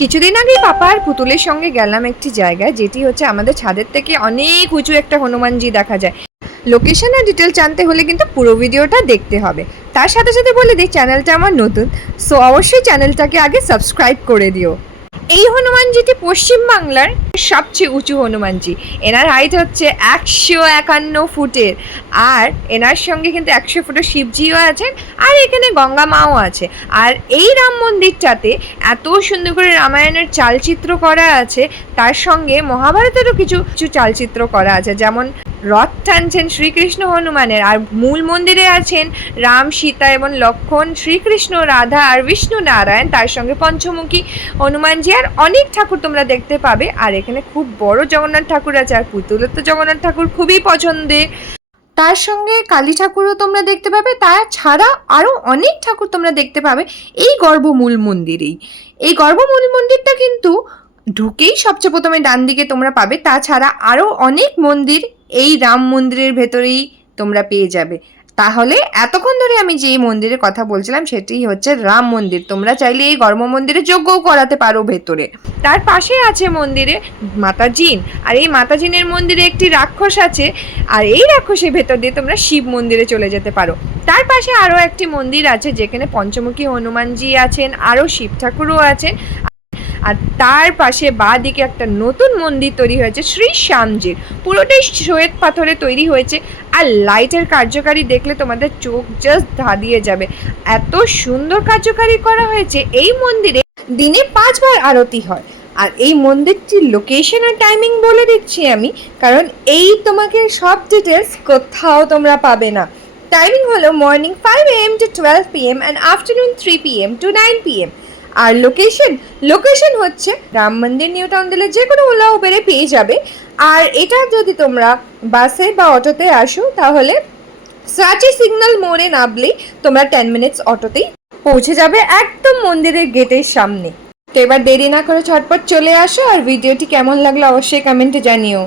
কিছুদিন আগে পাপা আর পুতুলের সঙ্গে গেলাম একটি জায়গায়, যেটি হচ্ছে আমাদের ছাদের থেকে অনেক উঁচু একটা হনুমানজি দেখা যায়। লোকেশন আর ডিটেল জানতে হলে কিন্তু পুরো ভিডিওটা দেখতে হবে। তার সাথে সাথে বলে দিই, চ্যানেলটা আমার নতুন, সো অবশ্যই চ্যানেলটাকে আগে সাবস্ক্রাইব করে দিও। এই হনুমানজিটি পশ্চিমবাংলার সবচেয়ে উঁচু হনুমানজি। এনার হাইট হচ্ছে 151 ফুটের। আর এনার সঙ্গে কিন্তু 100 ফুটের শিবজিও আছেন, আর এখানে গঙ্গা মাও আছে। আর এই রাম মন্দিরটাতে এত সুন্দর করে রামায়ণের চালচিত্র করা আছে, তার সঙ্গে মহাভারতেরও কিছু কিছু চালচিত্র করা আছে। যেমন রথ টানছেন শ্রীকৃষ্ণ হনুমানের, আর মূল মন্দিরে আছেন রাম, সীতা এবং লক্ষ্মণ, শ্রীকৃষ্ণ, রাধা আর বিষ্ণু নারায়ণ, তার সঙ্গে পঞ্চমুখী হনুমানজি আর অনেক ঠাকুর তোমরা দেখতে পাবে। আর এখানে খুব বড় জগন্নাথ ঠাকুর আছে, আর পুতুলের তো জগন্নাথ ঠাকুর খুবই পছন্দের। তার সঙ্গে কালী ঠাকুরও তোমরা দেখতে পাবে। তাছাড়া আরও অনেক ঠাকুর তোমরা দেখতে পাবে এই গর্ভমূল মন্দিরেই। এই গর্ভমূল মন্দিরটা কিন্তু ঢুকেই সবচেয়ে প্রথমে ডান দিকে তোমরা পাবে। তাছাড়া আরও অনেক মন্দির এই রাম মন্দিরের ভেতরেই তোমরা পেয়ে যাবে। তাহলে এতক্ষণ ধরে আমি যেই মন্দিরের কথা বলছিলাম সেটি হচ্ছে রাম মন্দির। তোমরা চাইলে এই গর্ভ মন্দিরে যজ্ঞও করাতে পারো ভেতরে। তার পাশে আছে মন্দিরে মাতা জিন, আর এই মাতা জিনের মন্দিরে একটি রাক্ষস আছে, আর এই রাক্ষসের ভেতর দিয়ে তোমরা শিব মন্দিরে চলে যেতে পারো। তার পাশে আরও একটি মন্দির আছে যেখানে পঞ্চমুখী হনুমানজি আছেন, আরও শিব ঠাকুরও আছেন। আর তার পাশে বাঁ দিকে একটা নতুন মন্দির তৈরি হয়েছে শ্রী শ্যামজির, পুরোটাই শ্বেত পাথরে তৈরি হয়েছে। আর লাইটের কার্যকারী দেখলে তোমাদের চোখ জাস্ট ধাঁধিয়ে যাবে, এত সুন্দর কার্যকারী করা হয়েছে। এই মন্দিরে দিনে 5 বার আরতি হয়। আর এই মন্দিরটির লোকেশন আর টাইমিং বলে দিচ্ছি আমি, কারণ এই তোমাকে সব ডিটেলস কোথাও তোমরা পাবে না। টাইমিং হলো morning 5 AM to 12 PM and afternoon 3 PM to 9 PM। আর লোকেশন হচ্ছে রাম মন্দির, নিউ টাউন দিলে যে কোনো ওলা উবেরে পেয়ে যাবে। আর এটা যদি তোমরা বাসে বা অটোতে আসো তাহলে সাচি সিগন্যাল মোড়ে নামলেই তোমরা 10 মিনিটস অটোতেই পৌঁছে যাবে একদম মন্দিরের গেটের সামনে। তো এবার দেরি না করে ঝটপট চলে আসো, আর ভিডিওটি কেমন লাগলো অবশ্যই কমেন্টে জানিও।